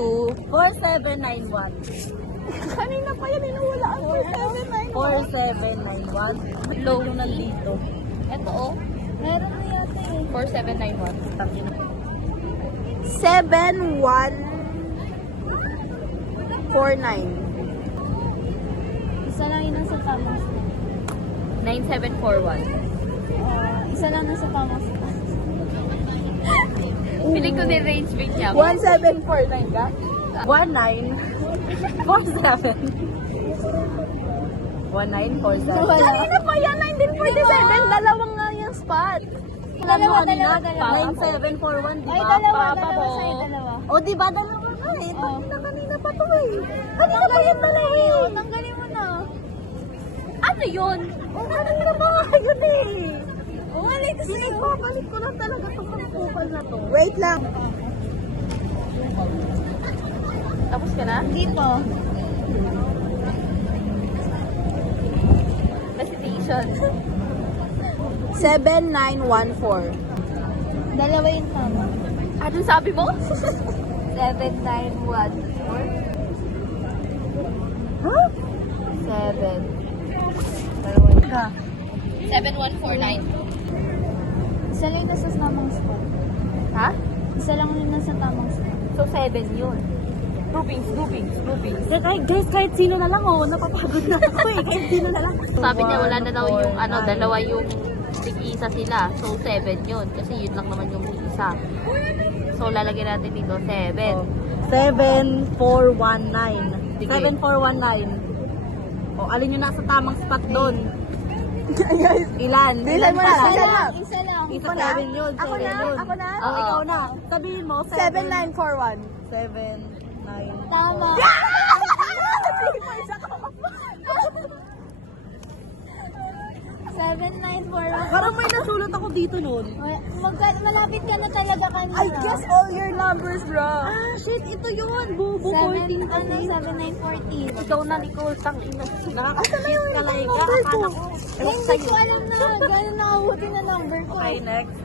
to 4791. Kanina pa yan, inuwala ang 4791. Low nandito. Ito oh. Meron na yata eh. 4791. 7149. Isa lang yun ang sa tamang slot. 9741. Isa lang ang sa tamang slot. Piling ko din range big niya. 1749 ka? 1947. 1947. Kanina pa yan, 1947. Dalawang nga yung spot. Dalawa. 9741, di Ay, ba? dalawa Papa ko. sa'yo, dalawa. O, di ba? Dalawa nga eh. Kanina pa to eh. Kanina pa yan dalawa eh. Tanggalin mo na. Ano yun? O, kanina pa nga yun eh. Umalit kasi. Balik ko lang talaga itong kapupal na to. Wait lang. Tapos ka na? Dito. Presentation. 7914. Dalawa yung tama. Anong sabi mo? 7914. Huh? 7. 7149. Isa lang yung nasa tamang spot. Ha? Isa lang yung nasa tamang spot. So 7 yun. Groupings. Kahit sino na lang oh. Napapagod na ako eh. Kahit sino na lang. Sabi niya wala na daw yung dalawa yung tig-isa sila. So 7 yun. Kasi yun lang naman yung isa. So lalagyan natin dito 7. 7419. Sige. 7419. O, alin yung nasa tamang spot doon? Ilan? Bilan mo na. pala? Isa lang. Isa lang. Isa 7 yun. Ako na? 7 yun. Ako na? Oh, ikaw na. Sabihin mo, 7941. 7, 9. Tama. Seven, nine, four, one. Parang may nasulot ako dito noon. Malapit ka na talaga kanina. I guess all your numbers, bro. Ah, shit. Ito yun. Bubo 14 kasi. 7, 9, 14. Ikaw na, Nicole. Tangina. Nakakashit ka lang ka. Akala ko. Hindi ko alam na gano'n nakabuti na number ko. Okay, next.